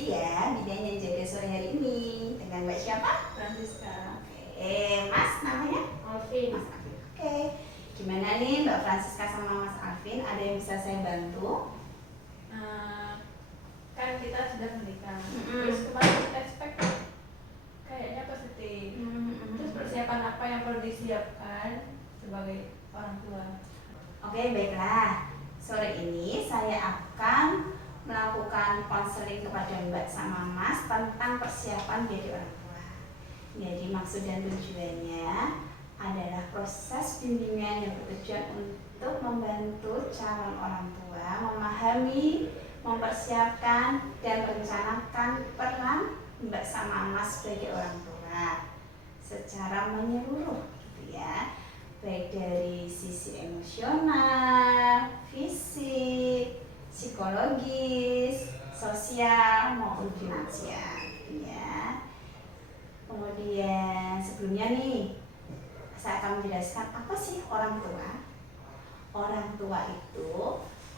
Itu ya bidan yang jaga sore hari ini dengan Mbak siapa? Francisca. Mas namanya? Alvin. Mas Alvin. Gimana nih Mbak Francisca sama Mas Alvin? Ada yang bisa saya bantu? Kan kita sudah menikah. Terus kemarin kita expect kayaknya positif. Terus persiapan apa yang perlu disiapkan sebagai orang tua? Oke, baiklah. Sore ini saya akan melakukan konseling kepada Mbak sama Mas tentang persiapan menjadi orang tua. Jadi maksud dan tujuannya adalah proses bimbingan yang bertujuan untuk membantu calon orang tua memahami, mempersiapkan, dan merencanakan peran Mbak sama Mas sebagai orang tua secara menyeluruh gitu ya, baik dari sisi emosional, fisik, psikologis, sosial maupun finansial gitu ya. Kemudian sebelumnya nih saya akan menjelaskan apa sih orang tua. Orang tua itu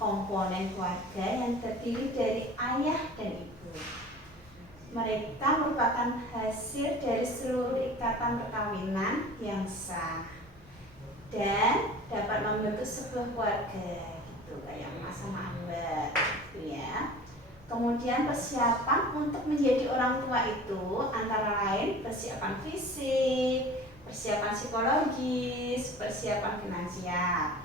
komponen keluarga yang terdiri dari ayah dan ibu. Mereka merupakan hasil dari seluruh ikatan perkawinan yang sah dan dapat membentuk sebuah keluarga gitu, kayak Mas sama Mbak gitu ya. Kemudian persiapan untuk menjadi orang tua itu antara lain persiapan fisik, persiapan psikologis, persiapan finansial.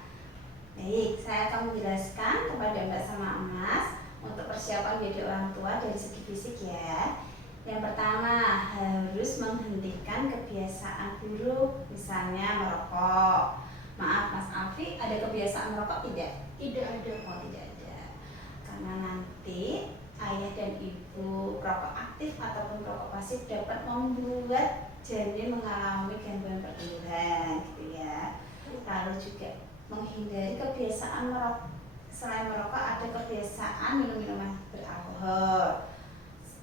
Baik, saya akan menjelaskan kepada Mbak sama Mas untuk persiapan menjadi orang tua dari segi fisik ya. Yang pertama, harus menghentikan kebiasaan buruk, misalnya merokok. Maaf Mas Alfi, ada kebiasaan merokok tidak? Tidak ada. Oh, tidak ada. Karena nanti ayah dan ibu perokok aktif ataupun perokok pasif dapat membuat janin mengalami gangguan pertumbuhan gitu ya. Lalu juga menghindari kebiasaan merokok. Selain merokok ada kebiasaan minum minuman beralkohol.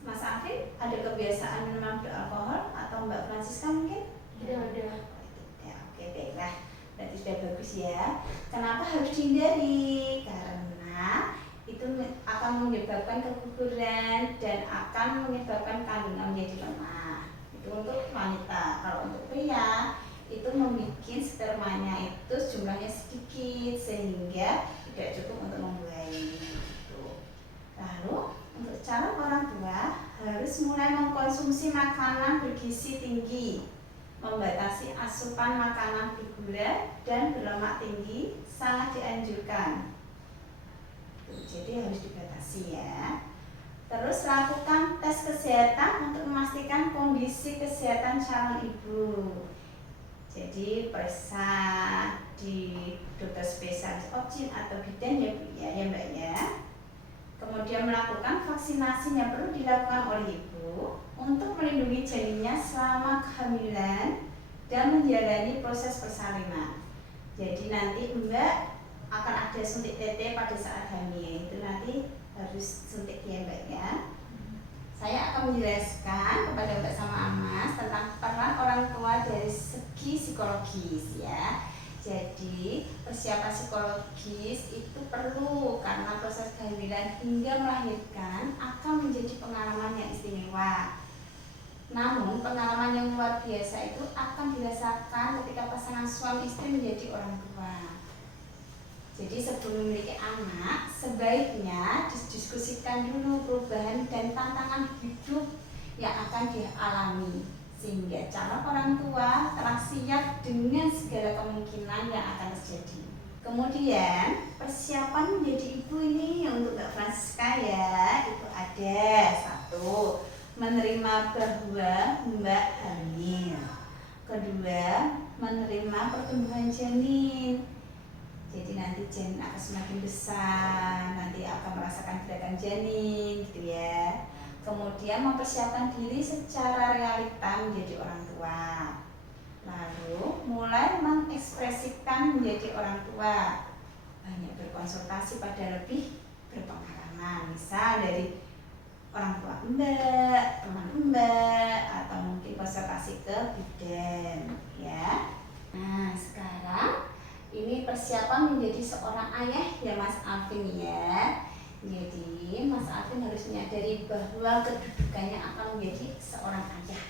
Mas Alvin ada kebiasaan minuman beralkohol atau Mbak Francisca mungkin? Tidak ada. Ya, oke baiklah. Berarti sudah bagus ya. Kenapa harus dihindari? Karena itu akan menyebabkan keguguran dan akan menyebabkan kandungan menjadi lemah. Itu untuk wanita. Kalau untuk pria itu membuat spermanya itu jumlahnya sedikit sehingga tidak cukup untuk membuahi. Lalu untuk calon orang tua harus mulai mengkonsumsi makanan bergizi tinggi, membatasi asupan makanan bergula dan berlemak tinggi sangat dianjurkan. Jadi harus dibatasi ya. Terus lakukan tes kesehatan untuk memastikan kondisi kesehatan calon ibu. Jadi periksa di dokter spesialis OBGYN atau bidan ya Bu ya Mbak ya. Kemudian melakukan vaksinasi yang perlu dilakukan oleh ibu untuk melindungi janinnya selama kehamilan dan menjalani proses persalinan. Jadi nanti Mbak akan ada suntik TT pada saat hamil, itu nanti harus suntik ya Mbak ya. Saya akan menjelaskan kepada Mbak sama Mas tentang peran orang tua dari segi psikologis ya. Jadi persiapan psikologis itu perlu karena proses kehamilan hingga melahirkan akan menjadi pengalaman yang istimewa. Namun pengalaman yang luar biasa itu akan dirasakan ketika pasangan suami istri menjadi orang tua. Jadi sebelum memiliki anak, sebaiknya didiskusikan dulu perubahan dan tantangan hidup yang akan dialami sehingga calon orang tua telah siap dengan segala kemungkinan yang akan terjadi. Kemudian persiapan menjadi ibu ini untuk Mbak Francisca ya, itu ada satu, menerima bahwa Mbak hamil. Kedua, menerima pertumbuhan janin. Jadi nanti janin akan semakin besar, nanti akan merasakan gerakan janin gitu ya. Kemudian mempersiapkan diri secara realita menjadi orang tua. Lalu mulai mengekspresikan menjadi orang tua. Banyak berkonsultasi pada lebih berpengalaman. Misal dari orang tua Mbak, teman Mbak, atau mungkin konsultasi ke bidan ya. Nah sekarang ini persiapan menjadi seorang ayah ya Mas Alvin ya. Jadi Mas Alvin harus harus menyadari bahwa kedudukannya akan menjadi seorang ayah.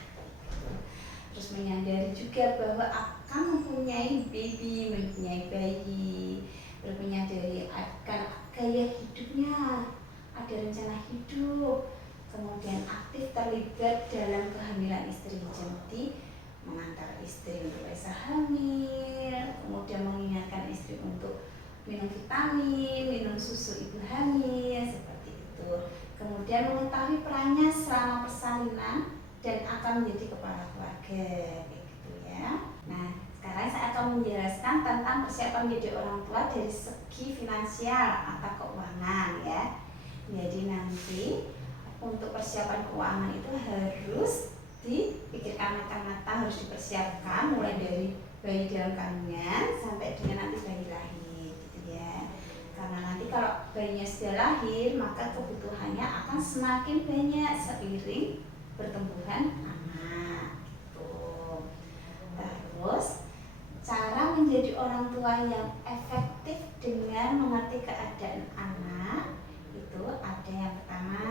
Terus menyadari juga bahwa akan mempunyai baby, mempunyai bayi. Terus menyadari akan gaya hidupnya, ada rencana hidup. Kemudian aktif terlibat dalam kehamilan istri, jadi mengantar istri untuk periksa hamil, kemudian mengingatkan istri untuk minum vitamin, minum susu ibu hamil, seperti itu. Kemudian mengetahui perannya selama persalinan dan akan menjadi kepala keluarga, kayak gitu ya. Nah, sekarang saya akan menjelaskan tentang persiapan menjadi orang tua dari segi finansial atau keuangan ya. Jadi nanti untuk persiapan keuangan itu harus dipikirkan matang-matang, harus dipersiapkan mulai dari bayi dalam kandungan sampai dengan nanti bayi lahir gitu ya. Karena nanti kalau bayinya sudah lahir maka kebutuhannya akan semakin banyak seiring pertumbuhan anak gitu. Terus cara menjadi orang tua yang efektif dengan mengerti keadaan anak itu ada yang pertama,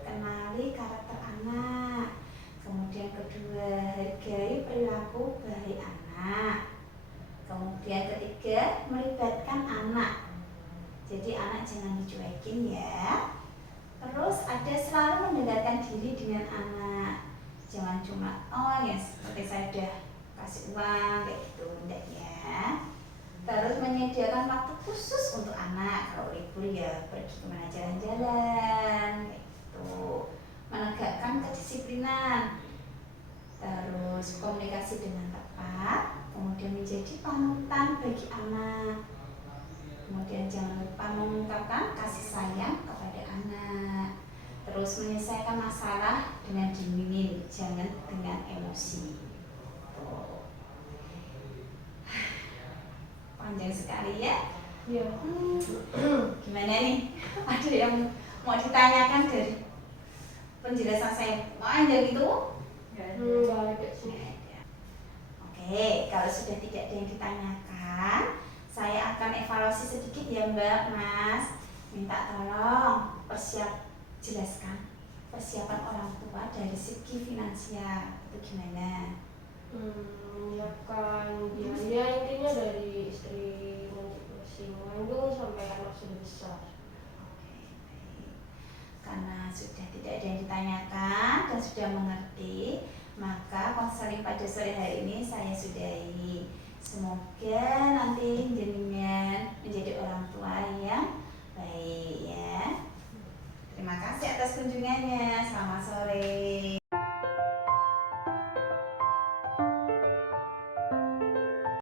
kenali karakter anak. Kemudian kedua, hargai perilaku baik anak. Kemudian ketiga, melibatkan anak. Jadi anak jangan dicuekin ya. Terus ada selalu mendengarkan diri dengan anak. Jangan cuma ya seperti saya udah kasih uang kayak gitu, enggak ya. Terus menyediakan waktu khusus untuk anak. Kalau libur ya pergi kemana jalan-jalan kayak gitu. Menegakkan kedisiplinan. Terus komunikasi dengan tepat. Kemudian menjadi panutan bagi anak. Kemudian jangan lupa mengungkapkan kasih sayang kepada anak. Terus menyelesaikan masalah dengan dingin, jangan dengan emosi. Panjang sekali ya. Iya. Gimana nih? Ada yang mau ditanyakan dari penjelasan saya panjang itu? Enggak ada sih. Oke, kalau sudah tidak ada yang ditanyakan, saya akan evaluasi sedikit ya Mbak, Mas. Minta tolong jelaskan persiapan orang tua dari segi finansial itu gimana? Menyiapkan biaya intinya dari istri nanti masih mengandung sampai anak sudah besar. Oke, baik. Karena sudah tidak ada yang ditanyakan dan sudah mengerti, maka konseling pada sore hari ini saya sudahi. Semoga nanti jenengan menjadi orang tua yang baik ya.